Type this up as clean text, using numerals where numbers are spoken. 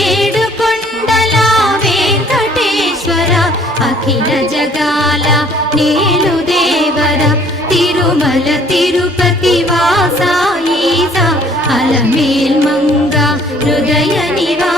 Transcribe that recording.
ఏడుకొండల వెంకటేశ్వర అఖిల జగాల నేలు దేవర తిరుమల తిరుపతి వాస ఈస అలమేల్ మంగ హృదయ నివా